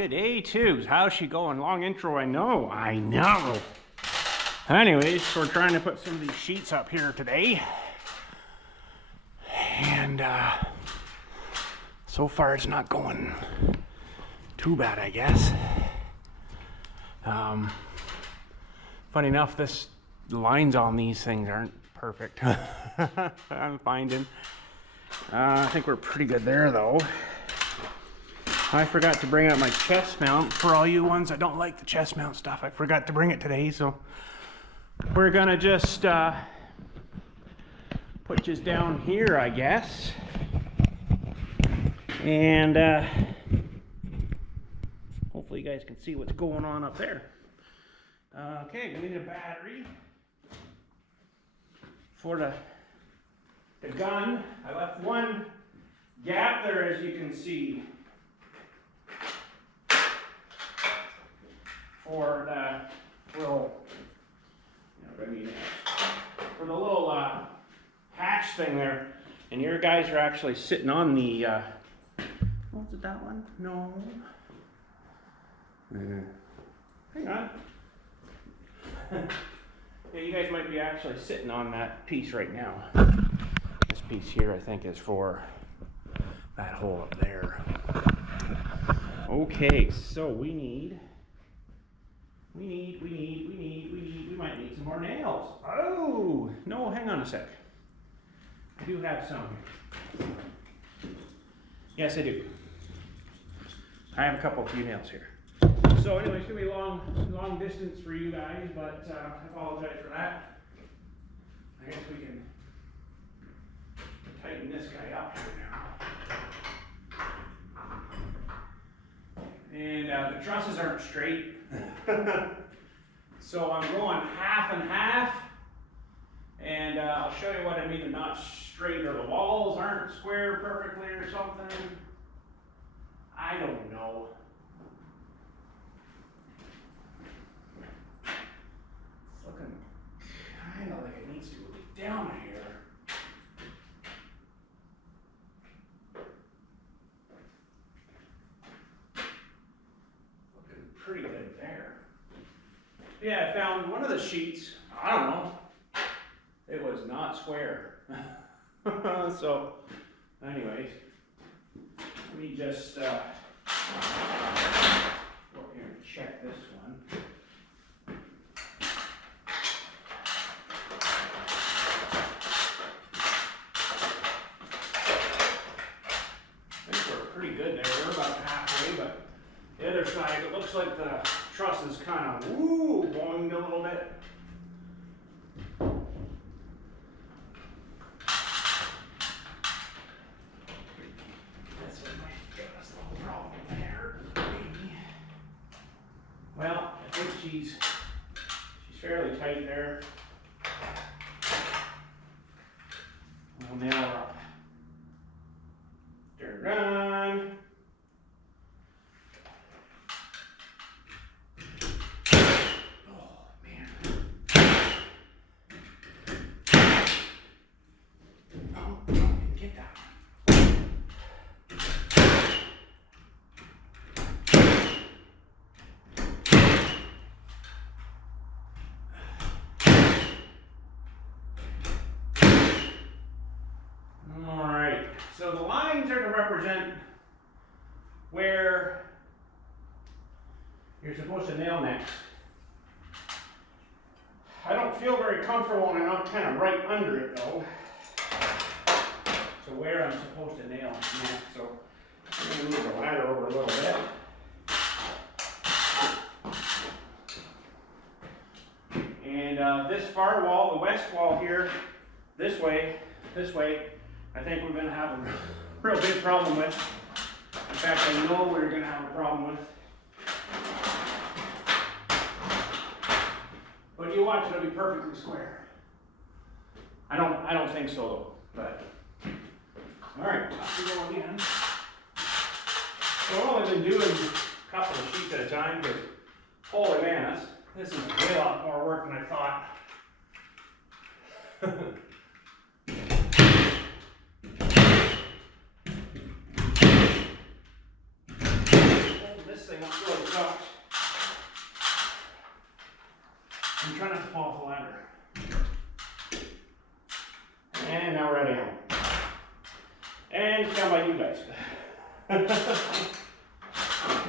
good day, too. How's she going? Long intro, I know. Anyways, we're trying to put some of these sheets up here today. And so far it's not going too bad, I guess. Funny enough, the lines on these things aren't perfect. I'm finding. I think we're pretty good there, though. I forgot to bring out my chest mount. For all you ones that don't like the chest mount stuff, I forgot to bring it today, so we're gonna just put this down here, I guess. And hopefully you guys can see what's going on up there. Okay, we need a battery for the gun. I left one gap there, as you can see, for the little, for the little hatch thing there. And your guys are actually sitting on the, was it that one? No. Hang on. Yeah, you guys might be actually sitting on that piece right now. This piece here, I think, is for that hole up there. Okay, so we might need some more nails. Oh, no, hang on a sec. I do have some. Yes, I do. I have a couple few nails here. So anyway, it's gonna be long distance for you guys, but I apologize for that. I guess we can tighten this guy up here now. And the trusses aren't straight. So I'm going half and half. And I'll show you what I mean. They're not straight, or the walls aren't square perfectly or something. I don't know. It's looking kind of like it needs to be down here. Looking pretty good there. Yeah, I found one of the sheets. I don't know. It was not square. So, anyways, let me just go here and check this one. I think we're pretty good there. We're about halfway, but the other side, it looks like the truss is kind of boinged a little bit. Well, I think she's fairly tight there. We'll nail her up. Dun-dun. Oh man. Oh, didn't get that one. So the lines are to represent where you're supposed to nail next. I don't feel very comfortable when I'm kind of right under it though. So where I'm supposed to nail next. So I'm going to move the ladder over a little bit. And this far wall, the west wall here, this way, I think we're going to have a real big problem with. In fact, I know we're going to have a problem with. But you watch, it'll be perfectly square. I don't think so though, but all right, off we go again. So I've only been doing a couple of sheets at a time, because holy man, this is a lot more work than I thought. Hold this thing up really sucks. I'm trying not to fall off the ladder. And now we're at ammo. And down by you guys. And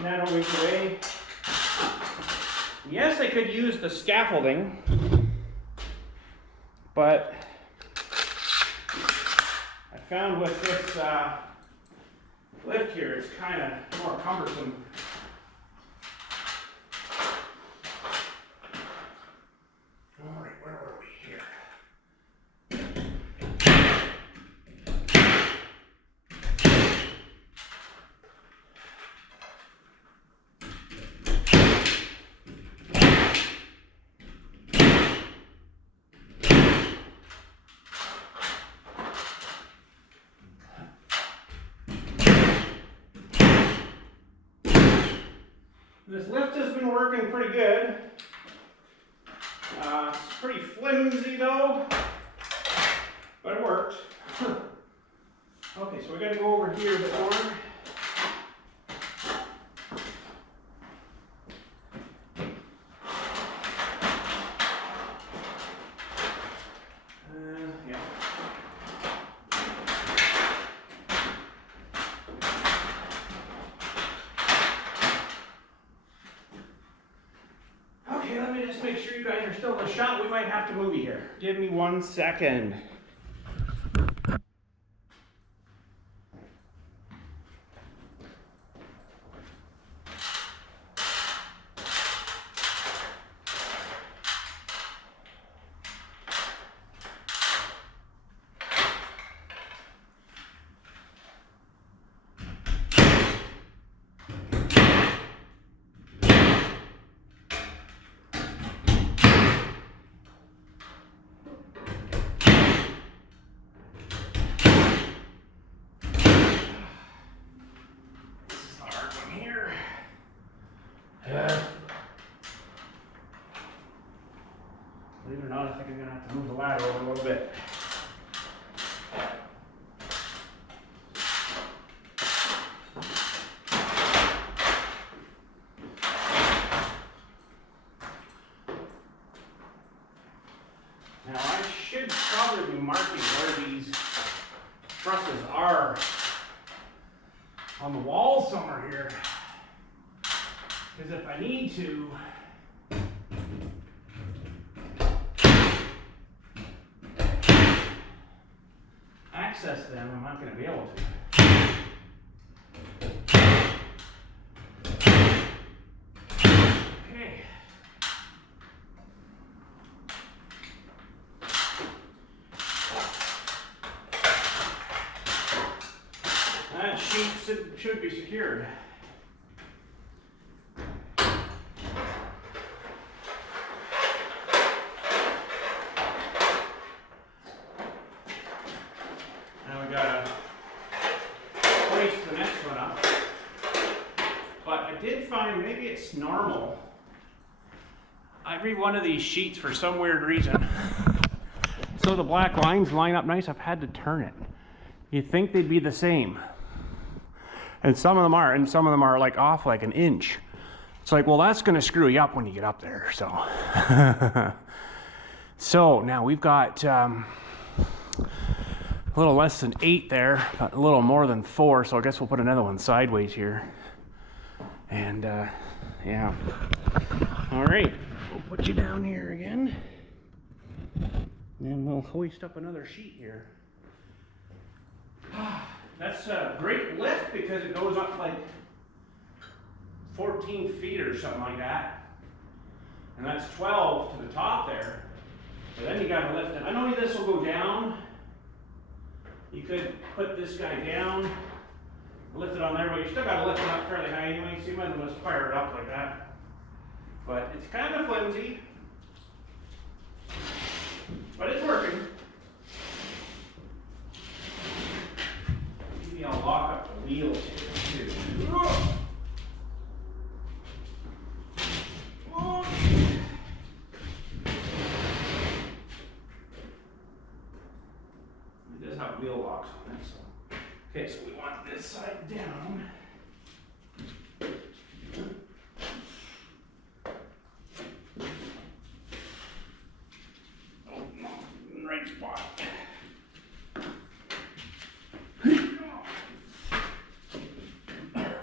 that over away. Yes, I could use the scaffolding, but I found with this lift here, it's kind of more cumbersome. All right, where were we here? This lift has been working pretty good. It's pretty flimsy though, but it works. Okay, so we got to go over here a bit more. Yeah. Okay, let me just make sure you guys are still in the shot. We might have to move you here. Give me 1 second. Believe it or not, I think I'm going to have to move the ladder over a little bit. Now I should probably be marking where these trusses are on the wall somewhere here. Because if I need to, access them, I'm not going to be able to. Okay. That sheet should be secured. Maybe it's normal. I read one of these sheets for some weird reason. So the black lines line up nice. I've had to turn it. You'd think they'd be the same. And some of them are, and some of them are like off like an inch. It's like, well, that's going to screw you up when you get up there. So, so now we've got a little less than 8 there, but a little more than 4. So I guess we'll put another one sideways here. And yeah, all right, we'll put you down here again, and we'll hoist up another sheet here. That's a great lift because it goes up like 14 feet or something like that, and that's 12 to the top there. So then you got to lift it. I know this will go down. You could put this guy down, lift it on there, but you still got to lift it up fairly high anyway, so you might as well just fire it up like that. But it's kind of flimsy, but it's working. Maybe I'll lock up the wheels here too. It does have wheel locks on it, so. Okay, so we want this side down.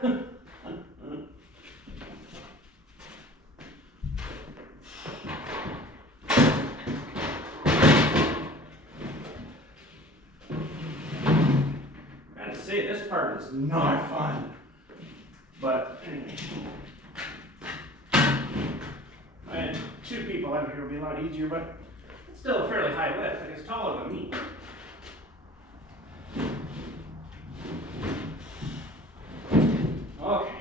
Gotta say, this part is not fun. But anyway, I had 2 people out here, it would be a lot easier, but it's still a fairly high lift. Like, it's taller than me. Okay.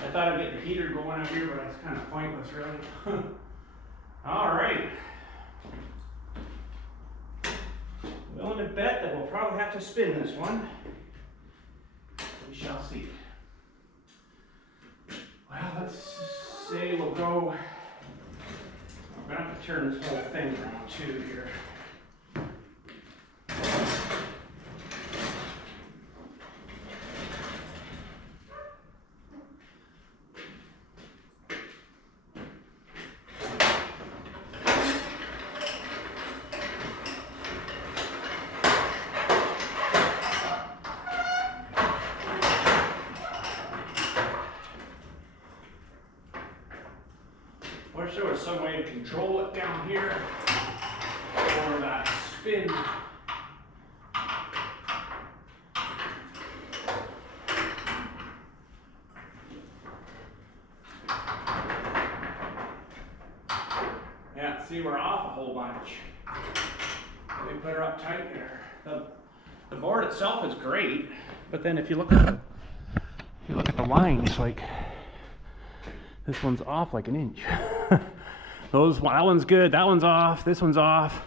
I thought I'd get the heater going up here, but it's kind of pointless, really. All right. Willing to bet that we'll probably have to spin this one. We shall see. Well, let's say we'll go. I'm gonna have to turn this whole thing around too here. Wish there was some way to control it down here or that spin. Yeah, see, we're off a whole bunch. We put her up tight there. The board itself is great, but then if you look at the lines, like this one's off like an inch. That one's good, that one's off, this one's off,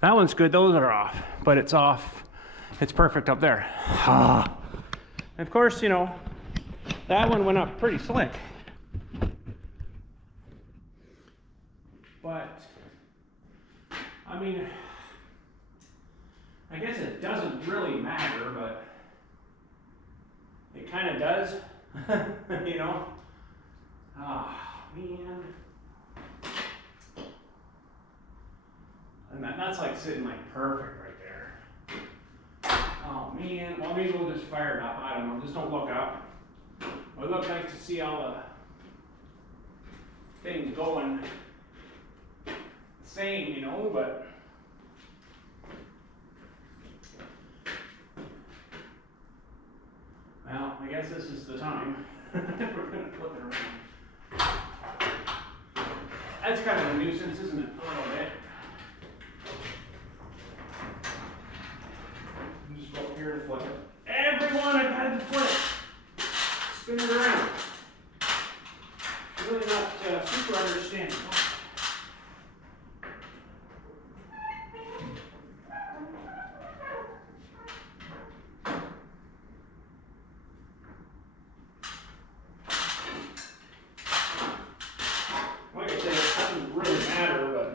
that one's good, those are off, but it's off, it's perfect up there. And of course, you know, that one went up pretty slick. But, I mean, I guess it doesn't really matter, but it kind of does, you know? Ah, man. And that's like sitting like perfect right there. Oh man, well maybe we'll just fire it up. I don't know, just don't look up. It would look nice to see all the things going the same, you know, but well, I guess this is the time. We're gonna flip it around. That's kind of a nuisance, isn't it? A little bit. Just go up here and flip it. Everyone, I've had to flip. Spin it around. Really not super understanding. Like I said, it doesn't really matter, but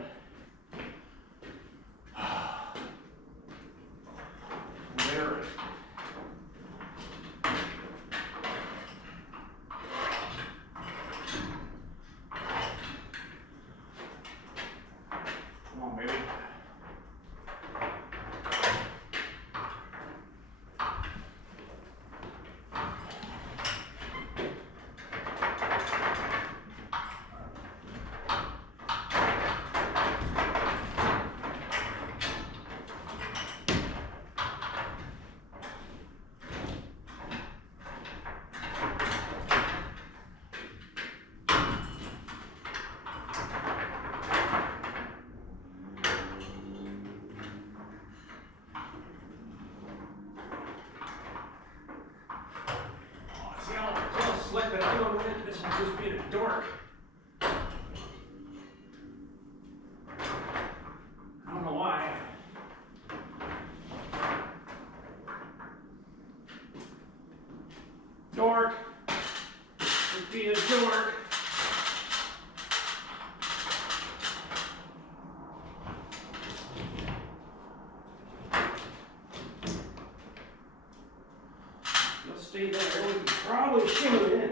there. Come on, baby. Slick that I'm going with this one just being a dork. I don't know why. Dork. Just being a dork. Let's stay there. We can probably shimmy it in.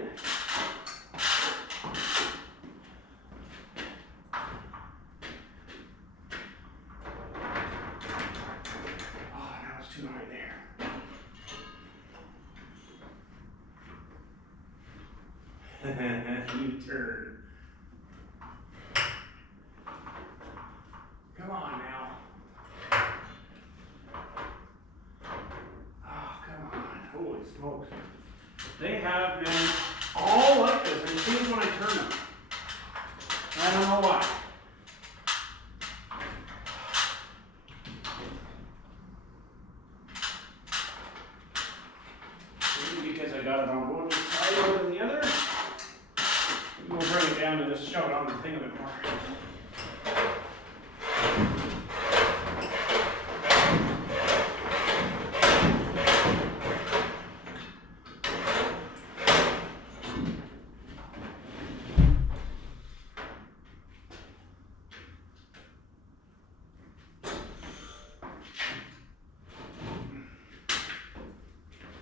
Oh, that was too high there. You turd. Come on now. Oh, come on. Holy smokes. They have been all like this, and it seems when I turn them. I don't know why. Maybe because I got it on one side over than the other. We'll bring it down to just show it on the thing a bit more.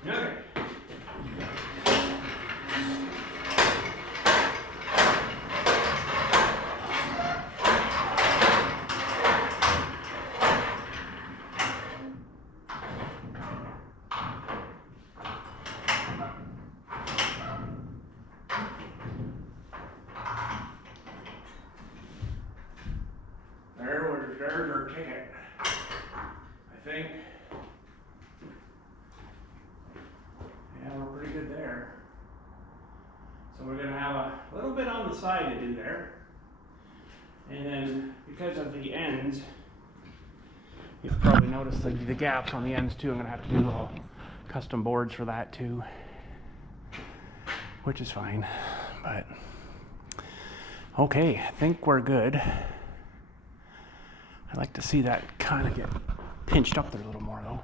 Okay. There's our ticket, I think. Yeah, we're pretty good there. So we're gonna have a little bit on the side to do there. And then because of the ends, you've probably noticed the gaps on the ends too. I'm gonna have to do all custom boards for that too, which is fine, but okay, I think we're good. I'd like to see that kind of get pinched up there a little more though.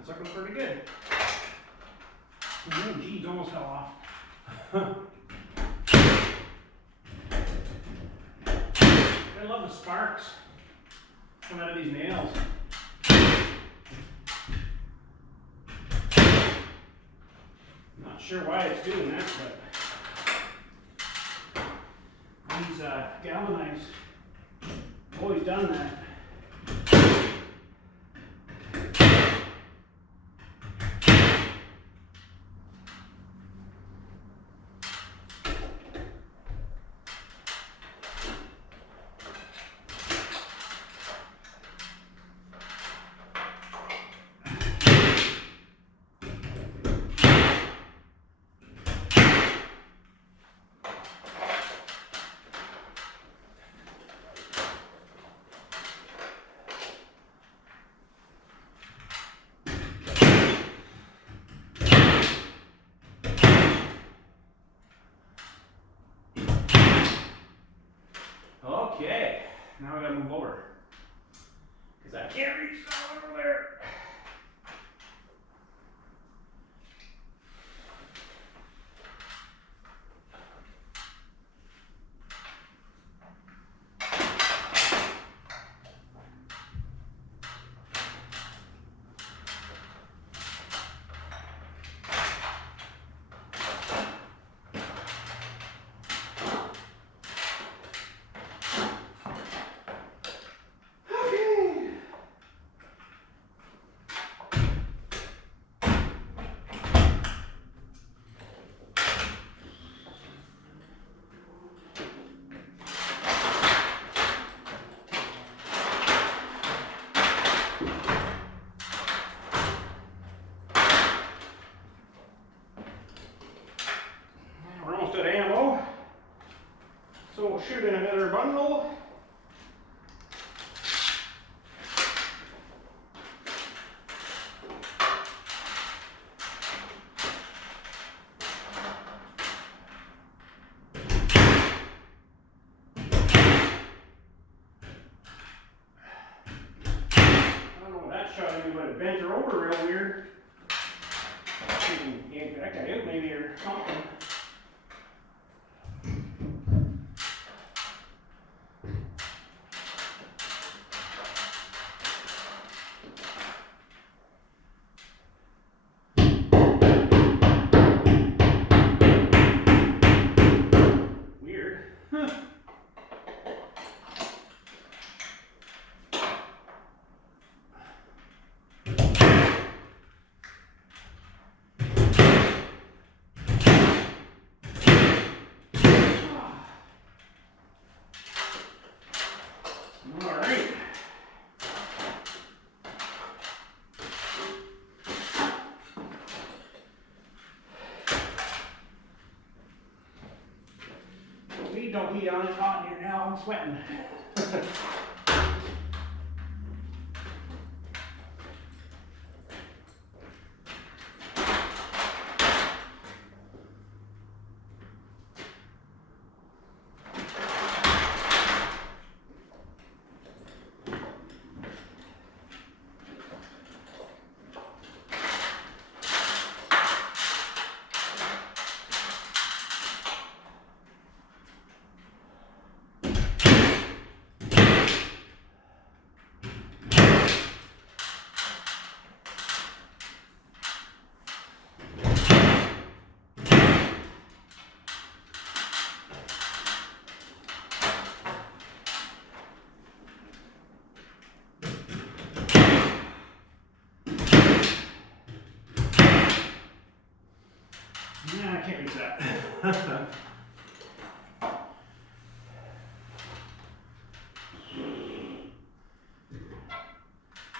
It's looking pretty good. Oh, geez, almost fell off. I love the sparks coming out of these nails. Not sure why it's doing that, but these galvanized have always done that. Okay, now we gotta move over because I can't reach that over there. shoot in another bundle. Bent her over real weird. You can yank that guy out maybe or something. Weird. Huh. Don't heat on, it's hot in here now, I'm sweating. Yeah, I can't reach that.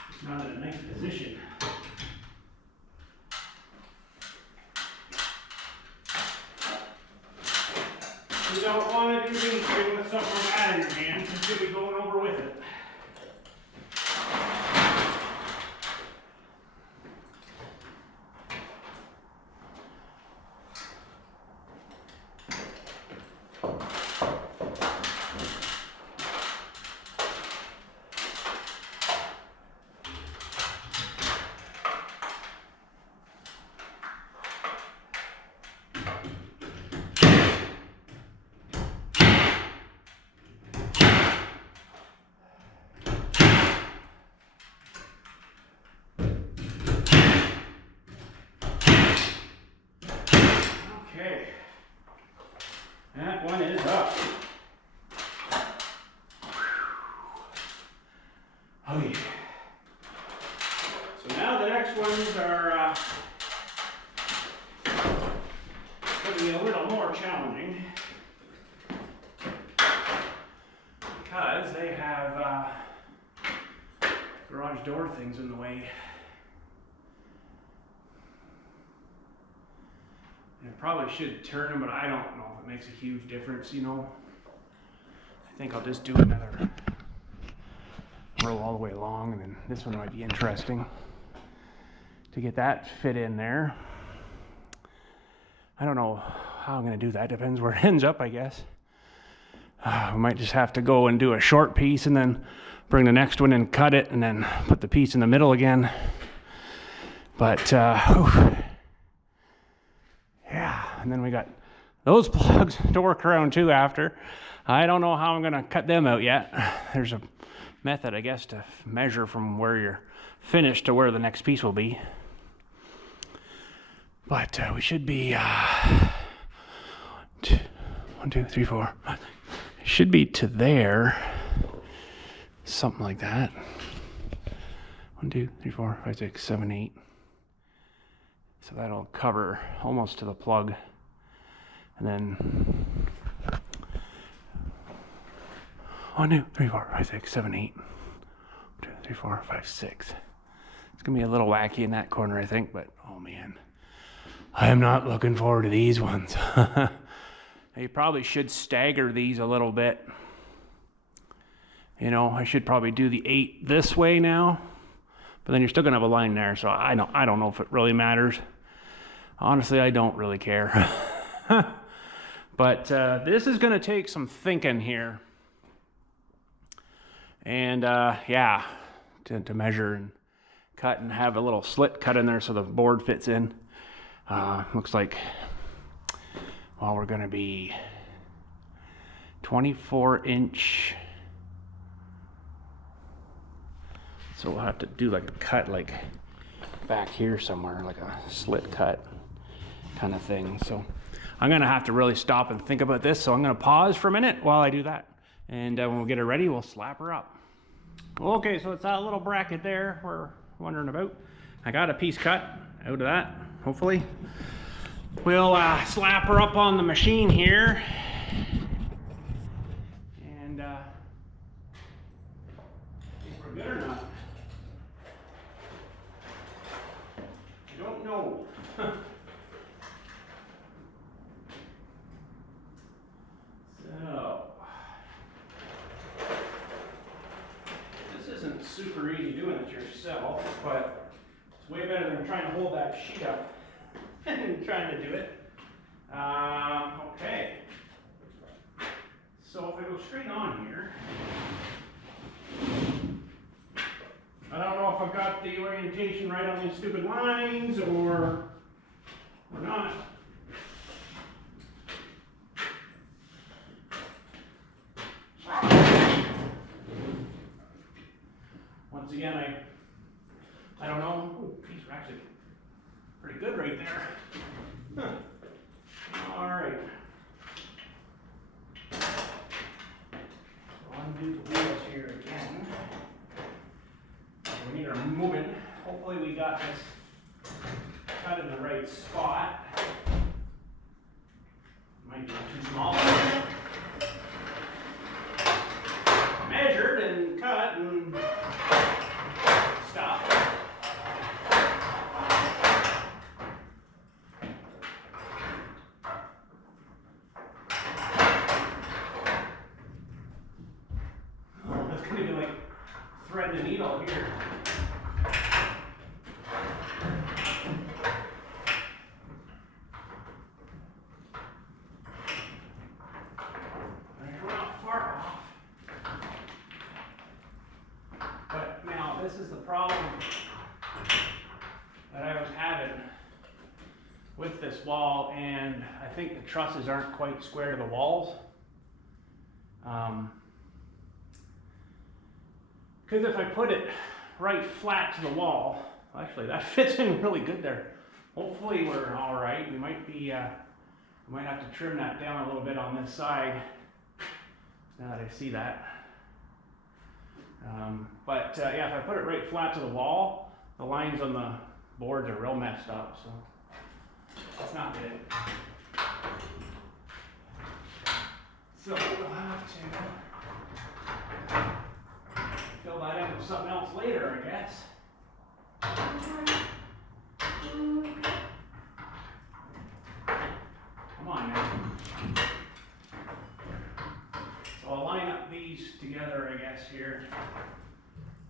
It's not in a nice position. You don't want to do anything with something like that in your hand, because you'll be going over with it. Okay, that one is up. Oh yeah. So now the next ones are going to be a little more challenging because they have garage door things in the way. I probably should turn them, but I don't know if it makes a huge difference, you know. I think I'll just do another row all the way along, and then this one might be interesting to get that fit in there. I don't know how I'm going to do that. Depends where it ends up, I guess. We might just have to go and do a short piece and then bring the next one and cut it and then put the piece in the middle again. But yeah, and then we got those plugs to work around too after. I don't know how I'm going to cut them out yet. There's a method, I guess, to measure from where you're finished to where the next piece will be. But we should be 1, 2, 3, 4. It should be to there, something like that. 1, 2, 3, 4, 5, 6, 7, 8. So that'll cover almost to the plug, and then 1, 2, 3, 4, 5, 6, 7, 8. 1, 2, 3, 4, 5, 6. It's gonna be a little wacky in that corner, I think, but oh man, I am not looking forward to these ones. You probably should stagger these a little bit. You know, I should probably do the 8 this way now, but then you're still gonna have a line there, so I don't know if it really matters. Honestly, I don't really care. But this is gonna take some thinking here. And yeah, to measure and cut and have a little slit cut in there so the board fits in. Looks like, well, we're gonna be 24-inch. So we'll have to do like a cut like back here somewhere, like a slit cut kind of thing. So I'm gonna have to really stop and think about this. So I'm gonna pause for a minute while I do that. And when we get her ready, we'll slap her up. Okay, so it's that little bracket there we're wondering about. I got a piece cut out of that, hopefully. We'll slap her up on the machine here. And if we're good or not, I don't know. So, this isn't super easy doing it yourself, but it's way better than trying to hold that sheet up and trying to do it. Okay. So if I go straight on here, I don't know if I've got the orientation right on these stupid lines or not. Once again, I don't know. Ooh, these are actually pretty good right there. Huh. All right. So undo the wheels here again. We need her moving. Hopefully we got this cut in the right spot. Might be too small. Measured and cut and stop. That's going to be like threading a needle here. We're not far off. But now this is the problem that I was having with this wall, and I think the trusses aren't quite square to the walls. Because if I put it right flat to the wall, actually that fits in really good there. Hopefully we're all right. We might be, we might have to trim that down a little bit on this side. Now that I see that. But yeah, if I put it right flat to the wall, the lines on the boards are real messed up, so that's not good. So we'll have to fill that in with something else later, I guess. Come on now. So I'll line up these together, I guess, here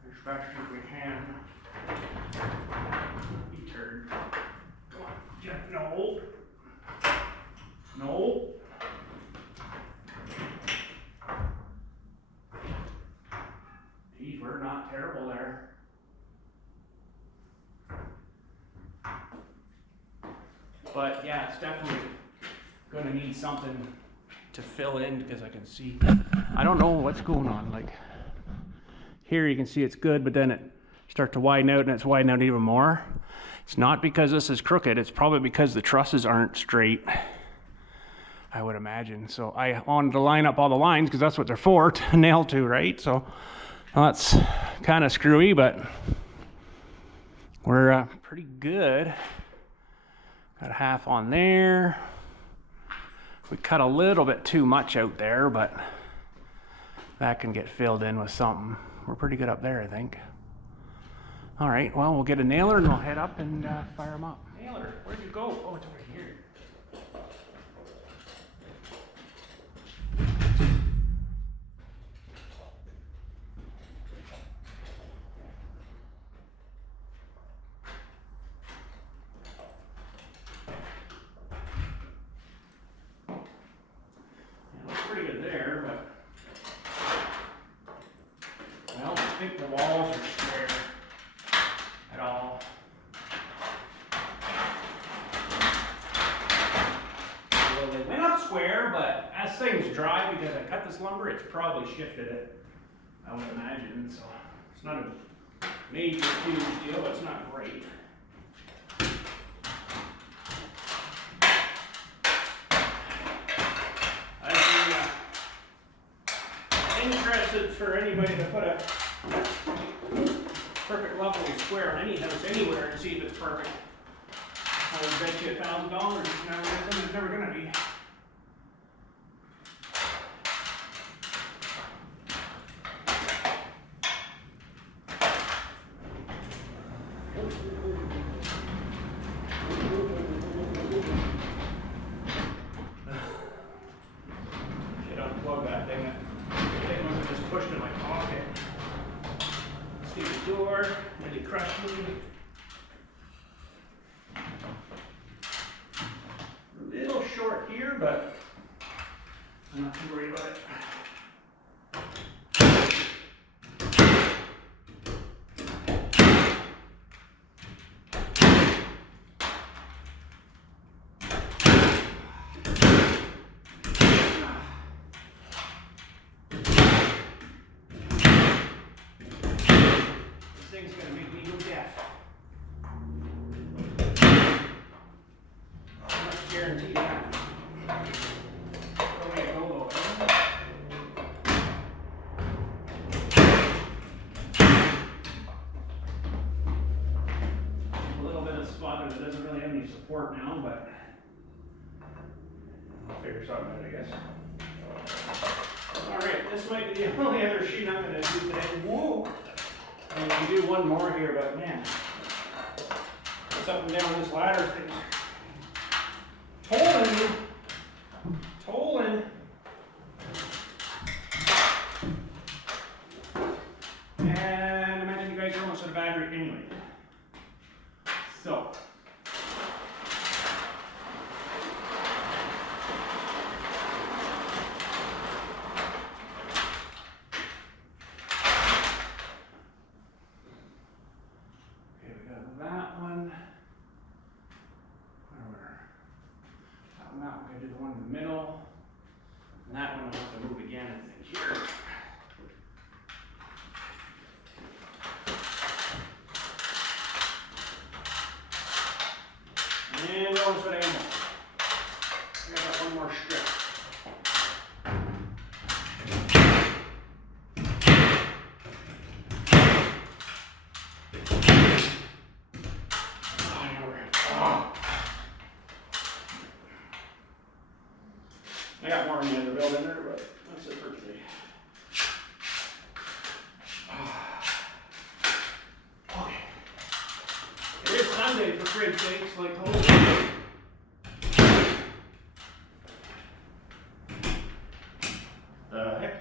as best as we can. You turd. Come on, Jeff. No. No. Geez, we're not terrible there. But yeah, it's definitely going to need something to fill in because I can see, I don't know what's going on. Like here you can see it's good, but then it starts to widen out and it's widened out even more. It's not because this is crooked, it's probably because the trusses aren't straight, I would imagine. So I wanted to line up all the lines because that's what they're for, to nail to, right? So well, that's kind of screwy, but we're pretty good. Got a half on there. We cut a little bit too much out there, but that can get filled in with something. We're pretty good up there, I think. All right, well, we'll get a nailer and we'll head up and fire them up. Nailer, where'd you go? Oh, it's over here. think the walls are square at all. Well, they went up square, but as things dry, because I cut this lumber, it's probably shifted it, I would imagine. So it's not a major, huge deal, but it's not great. Interested for anybody to put a perfect level square on any house anywhere and see if it's perfect. I would bet you $1,000 it's never going to be. Should unplug that thing. It wasn't just pushed in my pocket. See the door, nearly crushed me. A little short here, but I'm not too worried about it. Thing's gonna make me go deaf. I'm not guaranteed that. The way it go though. A little bit of spot that doesn't really have any support now, but I'll figure something out, I guess. Alright, this might be the only other sheet I'm gonna do today. Whoa! And we can do one more here, but man, what's up and down this ladder thing? Tolling. And imagine you guys are almost out of battery anyway. So. That one. I'm going to do the one in the middle. And that one I'll have to move again, I think, here. And notice what I am. I got one more strip. I got more in the other building there, but that's it for today. Okay. It is Sunday for fridge sakes, like told you. The heck?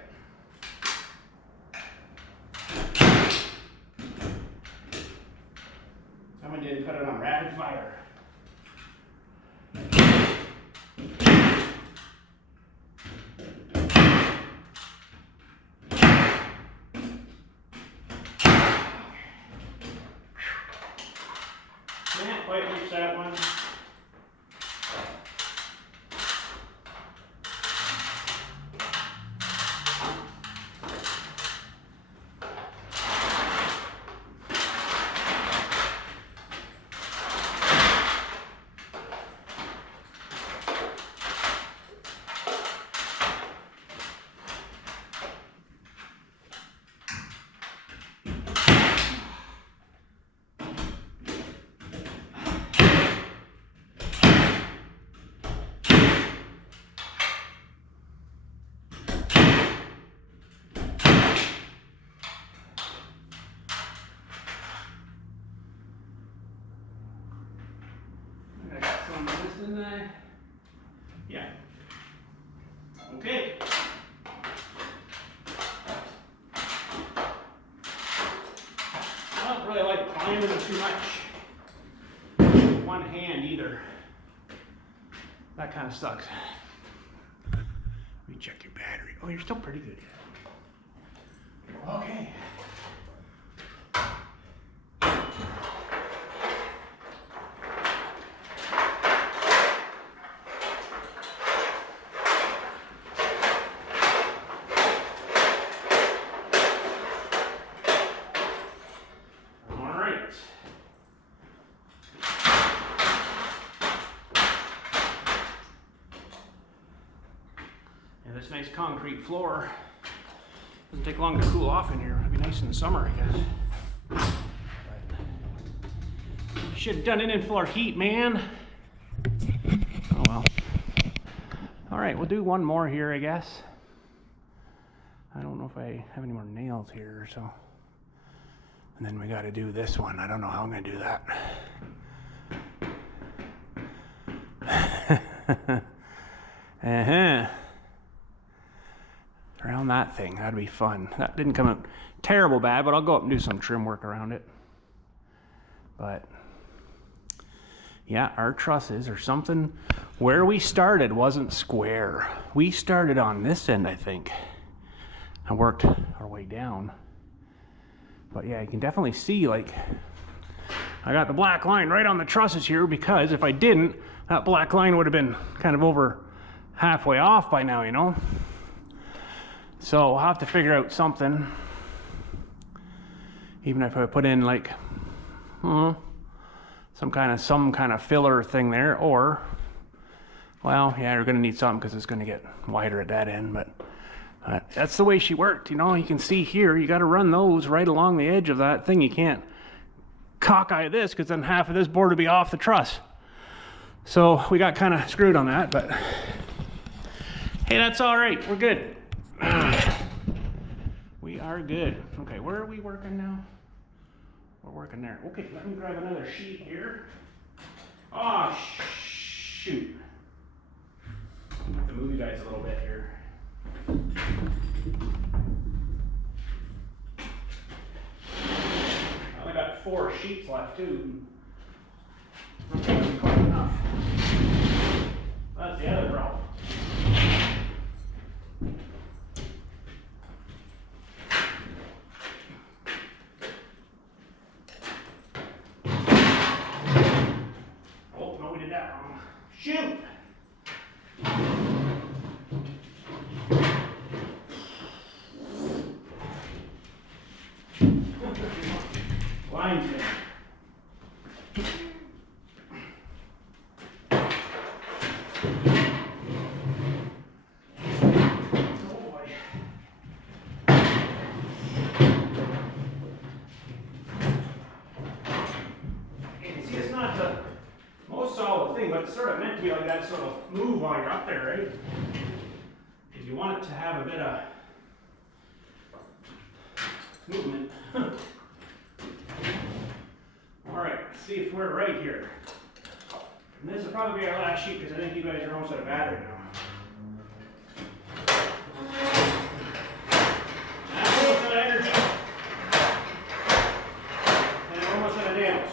Someone didn't put it on rapid fire. Can't quite reach that one. In there. Yeah. Okay. I don't really like climbing too much with one hand either. That kind of sucks. Let me check your battery. Oh, you're still pretty good. Okay. nice concrete floor. Doesn't take long to cool off in here. It'd be nice in the summer, I guess. Should have done it in floor heat, man. Oh well. All right, we'll do one more here, I guess. I don't know if I have any more nails here, so. And then we got to do this one. I don't know how I'm going to do that. Around that thing, that'd be fun. That didn't come out terrible bad, but I'll go up and do some trim work around it. But yeah, our trusses or something. Where we started wasn't square. We started on this end, I think, and worked our way down. But yeah, you can definitely see, like, I got the black line right on the trusses here, because if I didn't, that black line would have been kind of over halfway off by now, you know? So I'll have to figure out something. Even if I put in like some kind of filler thing there, or, well, yeah, you're gonna need something because it's gonna get wider at that end, but that's the way she worked, you know. You can see here, you got to run those right along the edge of that thing. You can't cockeye this, because then half of this board would be off the truss. So we got kind of screwed on that, but hey, that's all right. We're good. We are good. Okay, where are we working now? We're working there. Okay, let me grab another sheet here. Oh, shoot. I have to move you guys a little bit here. I only got 4 sheets left too. Not quite enough. That's the other problem. Oh no, we did that wrong. Shoot! Lines in. Oh boy. You can see it's not the most solid thing, but it's sort of meant to be like that sort of move while you're up there, right? Because you want it to have a bit of movement. Alright, let's see if we're right here. And this will probably be our last sheet, because I think you guys are almost out of battery now. I'm almost out of energy. And I'm almost out of nails.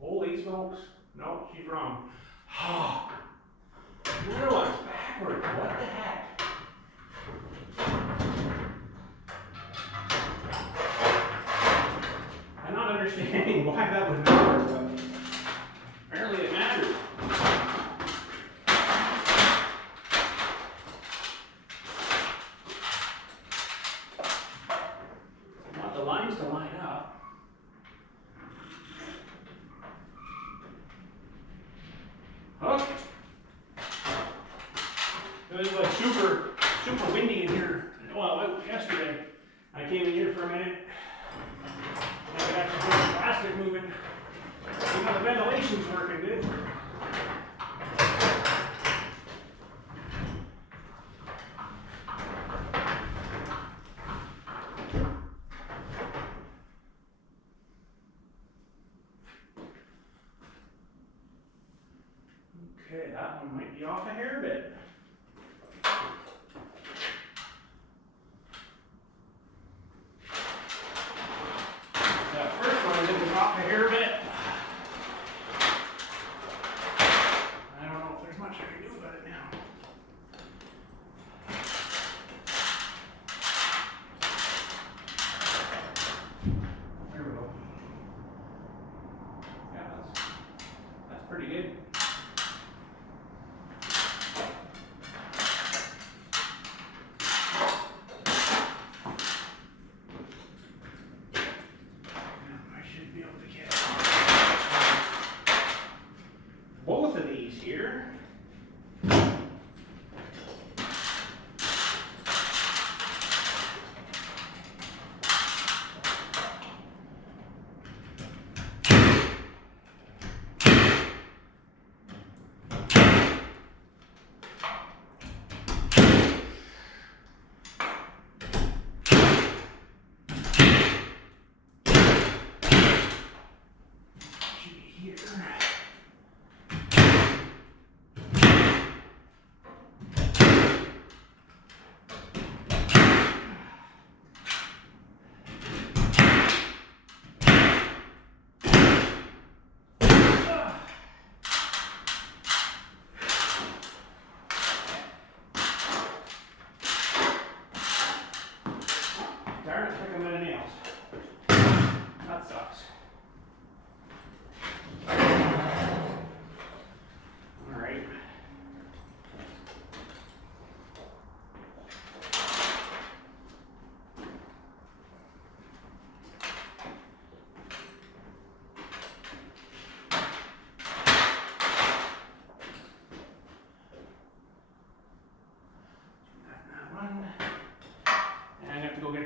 Holy smokes. No, she's wrong. That one's backwards. What the heck? I'm not understanding why that would matter, but apparently it matters. I want the lines to line up. Okay. It was like super windy in here. Well, yesterday I came in here for a minute. I could actually get the plastic moving. You know, the ventilation's working good. Okay, that one might be off a hair bit. That first one I think was off a hair bit. I don't know if there's much I can do about it now. There we go. Yeah, that's pretty good.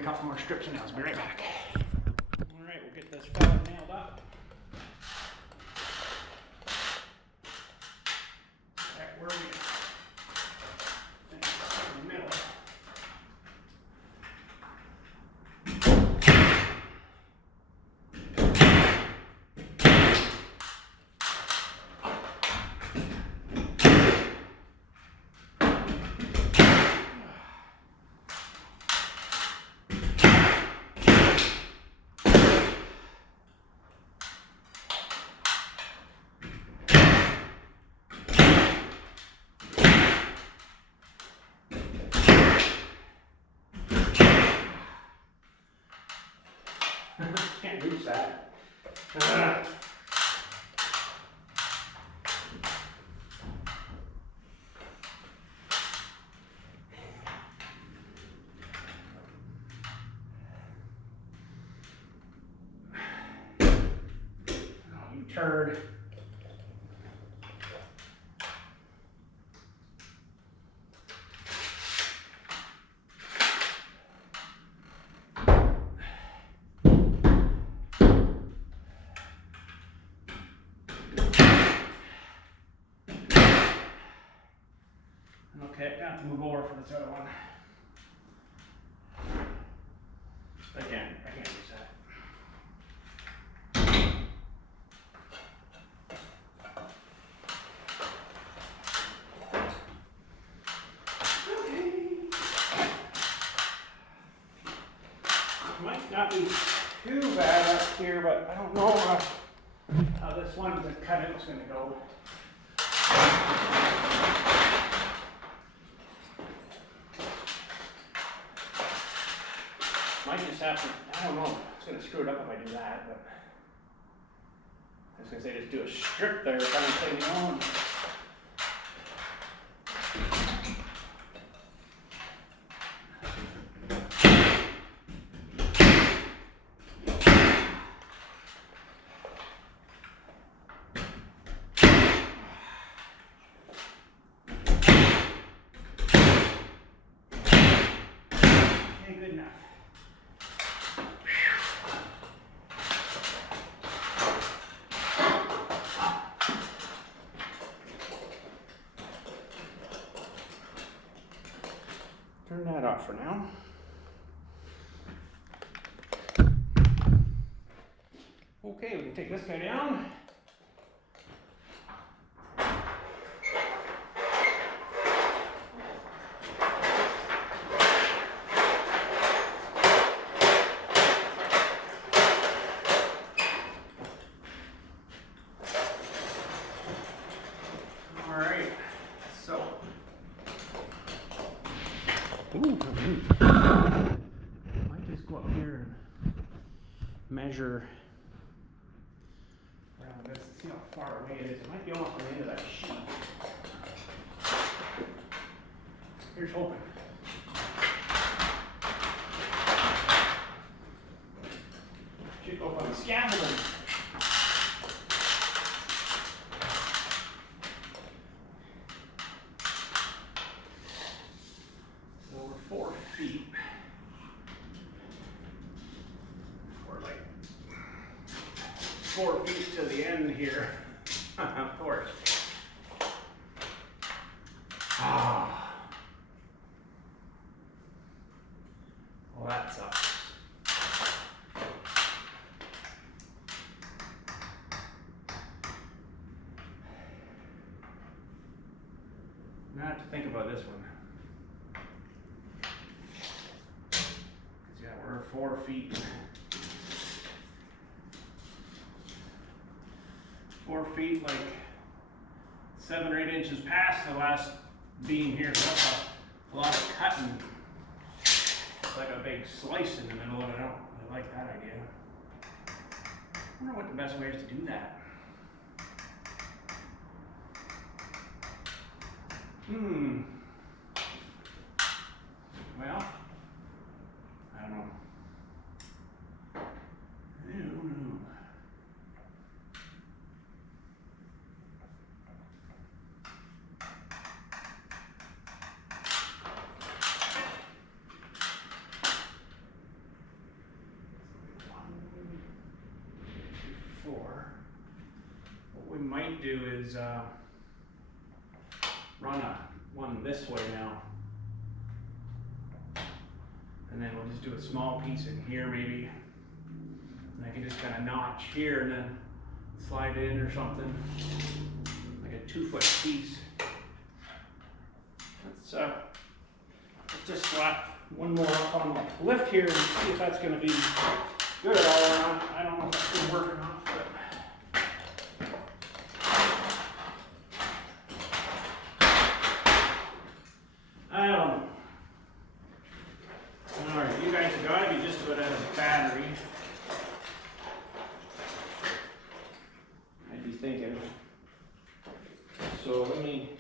couple more strips of nails. Be right back. All right, we'll get this fella nailed up. Right, where are we? In the middle. Can't reach that. Oh, you turd. Okay, I have to move over for this other one. I can't use that. Might not be too bad up here, but I don't know how this one, the cut is going to go. Might just have to, I don't know, it's going to screw it up if I do that, but I was going to say just do a strip there if I'm taking on. Okay, good enough. Turn that off for now. Okay, we can take this guy down. All right, so. Ooh, might just go up here and measure around this, see how far away it is. It might be almost on the end of that sheet. Here's hoping. Should go on the scaffolding. So we're 4 feet. We're like 4 feet to the end here. Of course. Ah. Well, that sucks. Now I have to think about this one. Yeah, we're 4 feet. 4 feet, like 7 or 8 inches past the last beam here. So that's a lot of cutting. It's like a big slice in the middle of it. I don't really like that idea. I wonder what the best way is to do that. Well, I don't know. do is run one this way now. And then we'll just do a small piece in here maybe. And I can just kind of notch here and then slide it in or something. Like a 2-foot piece. Let's just slap one more up on the lift here and see if that's going to be good at all or not. I don't know if that's going to work or not, but I don't know. Alright, you guys have got to be just about out of battery. I'd be thinking. So let me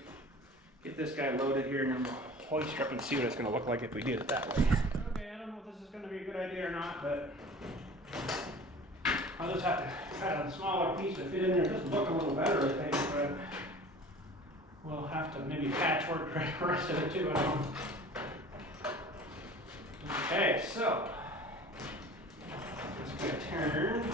get this guy loaded here and then we'll hoist up and see what it's going to look like if we did it that way. Okay, I don't know if this is going to be a good idea or not, but I'll just have to cut a smaller piece to fit in there. It does look a little better, I think, but we'll have to maybe patchwork the rest of it too. I don't know. Okay, so it's going to turn.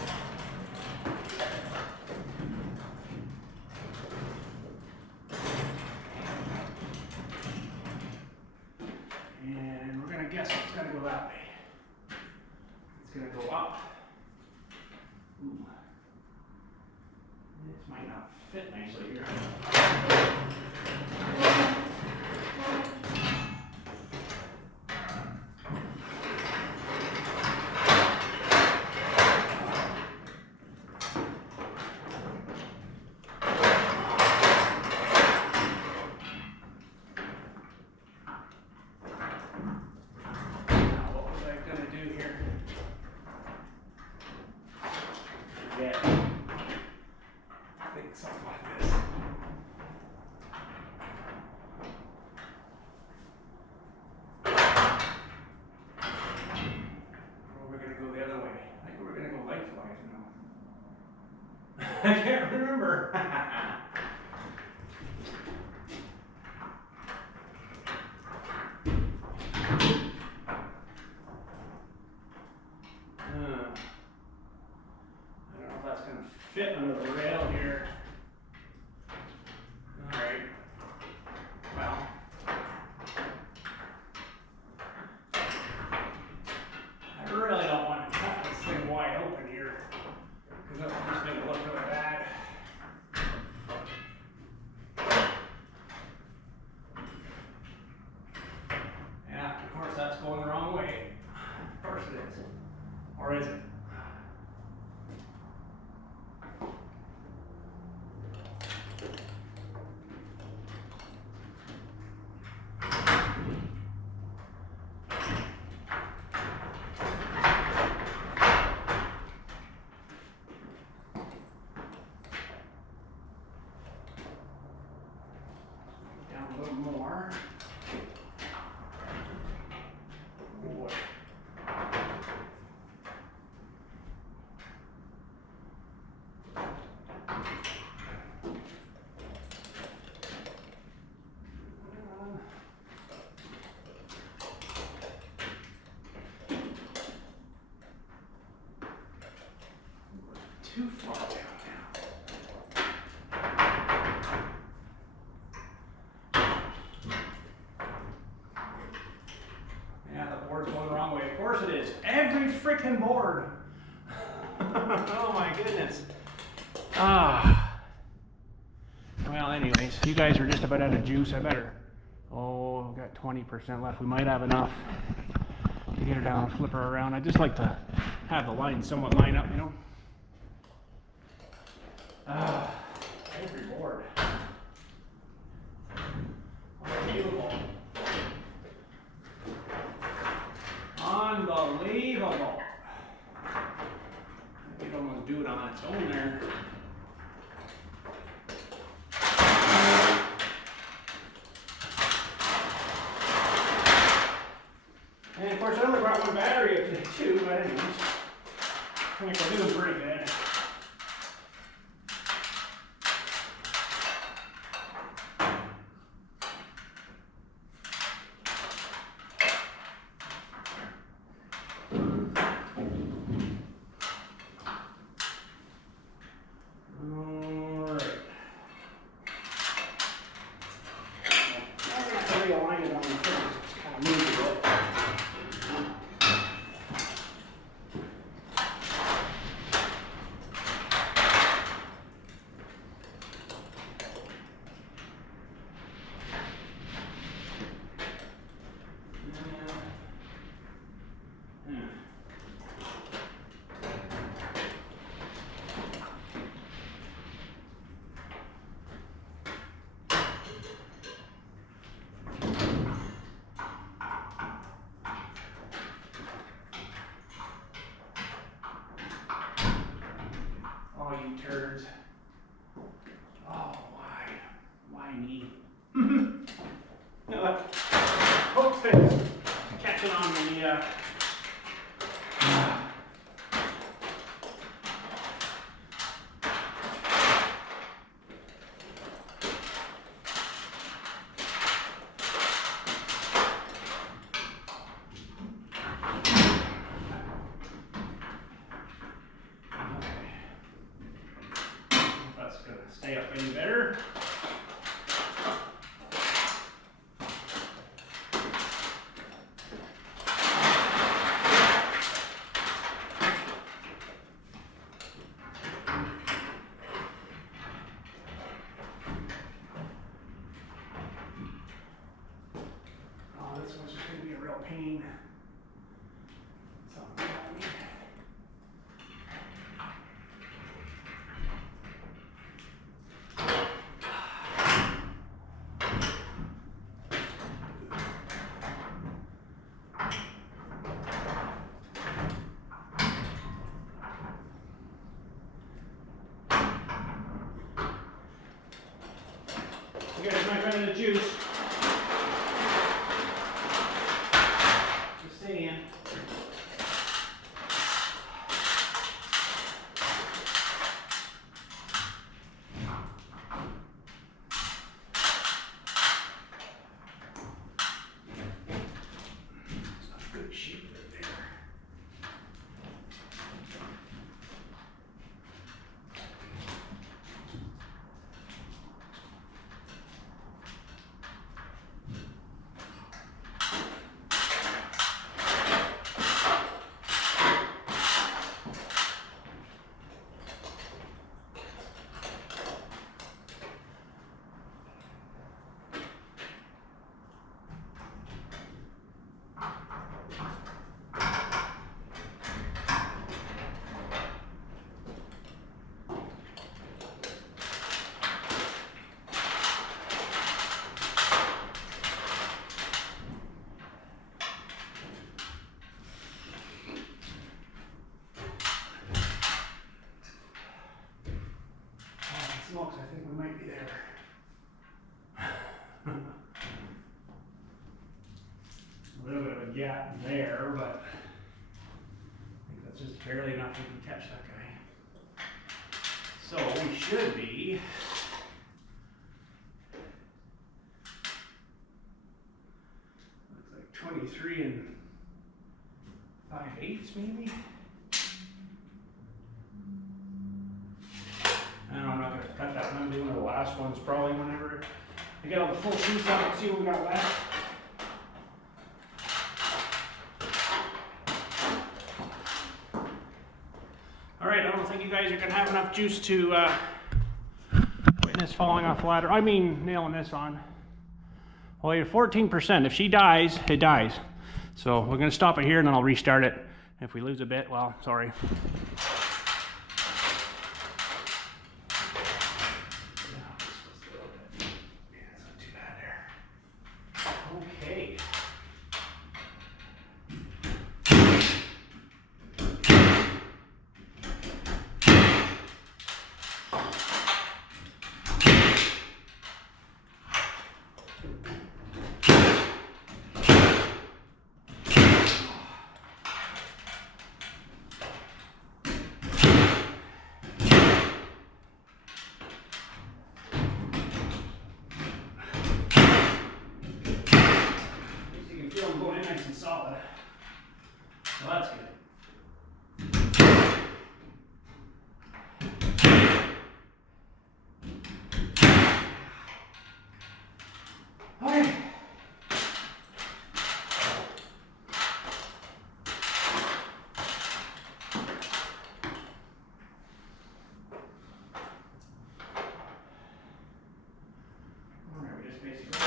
And we're going to guess it's going to go that way. It's going to go up. Ooh. This might not fit nicely here. I can't remember. I don't know if that's going to fit under the rail here. All right. Well, I really don't want to cut this thing wide open here because that will just make it look really bad. Yeah, of course that's going the wrong way. Of course it is. Or is it? Down a little more. Boy. Too far down now. Yeah, the board's going the wrong way. Of course it is. Every freaking board. Oh my goodness. Well, anyways, you guys are just about out of juice. I better. Oh, we've got 20% left. We might have enough to get her down and flip her around. I just like to have the lines somewhat line up, you know. Every board. Unbelievable. Unbelievable. I could almost do it on its own there. And of course I only brought one battery up today too, but anyways, I think we're doing pretty good. Alright. things catching on the that's gonna stay up any better. This one's just going to be a real pain. You guys might run into juice. Just saying. It's not good shape right there. Smokes, I think we might be there. A little bit of a gap there, but I think that's just barely enough we can catch that guy. So we should be looks like 23 and 5/8 maybe. I don't know, I'm not going to cut that one. I'm doing the last ones probably whenever I get all the full shoots out and see what we got left. Alright, I don't think you guys are going to have enough juice to witness falling off the ladder. I mean, nailing this on. Well, you're 14%. If she dies, it dies. So we're going to stop it here and then I'll restart it. If we lose a bit, well, sorry. Solid. So that's good. Okay. We just basically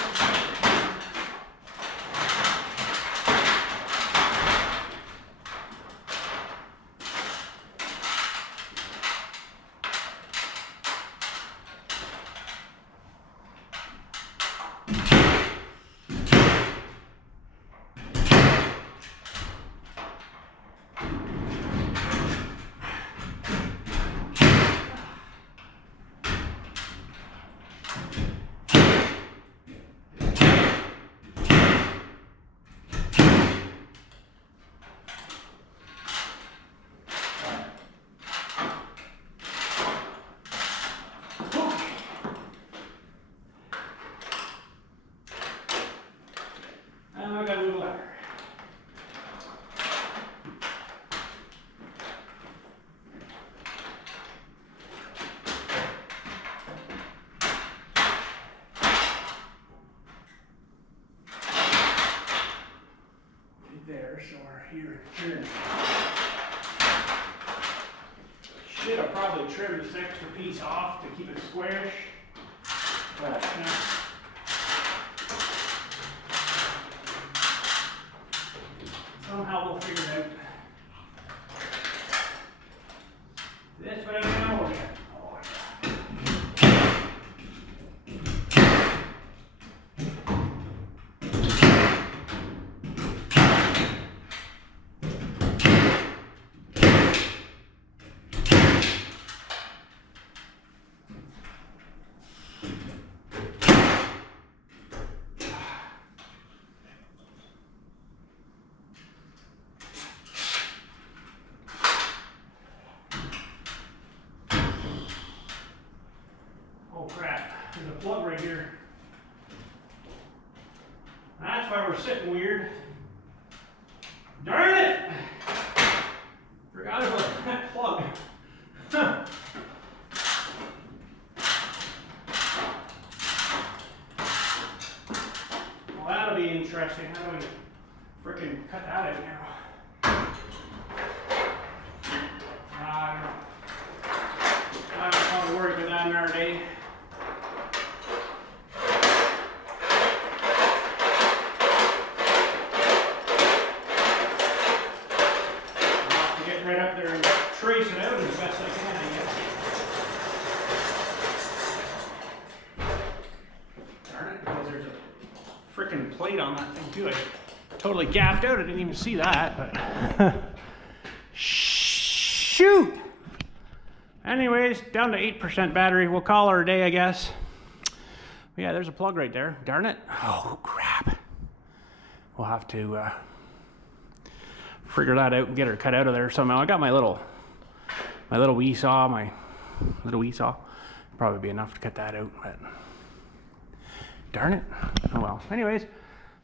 there, so we're here. Should have probably trimmed this extra piece off to keep it squarish, but somehow we'll figure it out. This way now, we'll get. Oh crap, there's a plug right here. That's why we're sitting weird. Darn it! Forgot about that plug. Huh. Well, that'll be interesting. How do we frickin' cut that out now? I don't know. I don't want to worry about that in our day. Right up there and trace it out as best I can, I guess. Darn it, because there's a frickin' plate on that thing too. I totally gapped out, I didn't even see that, but shoot! Anyways, down to 8% battery. We'll call her a day, I guess. But yeah, there's a plug right there. Darn it. Oh, crap. We'll have to figure that out and get her cut out of there somehow. I got my little wee saw, Probably be enough to cut that out, but darn it. Oh well. Anyways,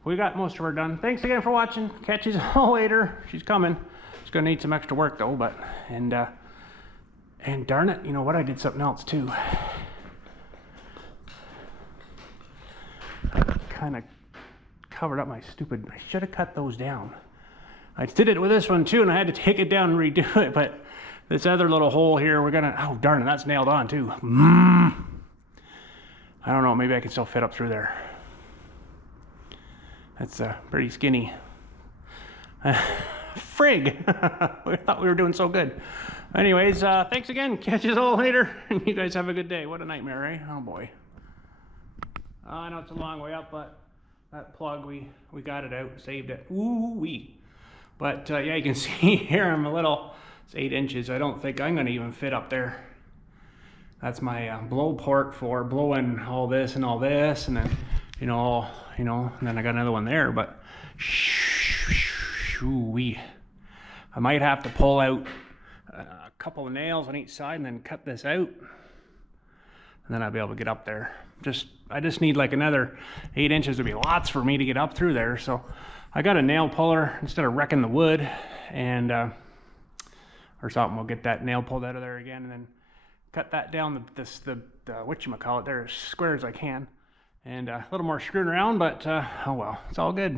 we got most of her done. Thanks again for watching. Catch you all later. She's coming. She's gonna need some extra work though, but and darn it, you know what? I did something else too. I kind of covered up my stupid. I should have cut those down. I did it with this one too, and I had to take it down and redo it, but this other little hole here, we're gonna, oh darn it, that's nailed on too. I don't know, maybe I can still fit up through there. That's pretty skinny. Frig! We thought we were doing so good. Anyways, thanks again, catch you all later, and you guys have a good day. What a nightmare, eh? Oh boy. I know it's a long way up, but that plug, we got it out, saved it. Ooh-wee. But yeah, you can see here I'm a little, it's 8 inches. I don't think I'm gonna even fit up there. That's my blow port for blowing all this, and then, you know, and then I got another one there, but shoo-wee. I might have to pull out a couple of nails on each side and then cut this out. And then I'll be able to get up there. I just need like another 8 inches. Would be lots for me to get up through there. So I got a nail puller instead of wrecking the wood, and or something. We'll get that nail pulled out of there again, and then cut that down the whatchamacallit there as square as I can, and a little more screwing around, but oh well, it's all good.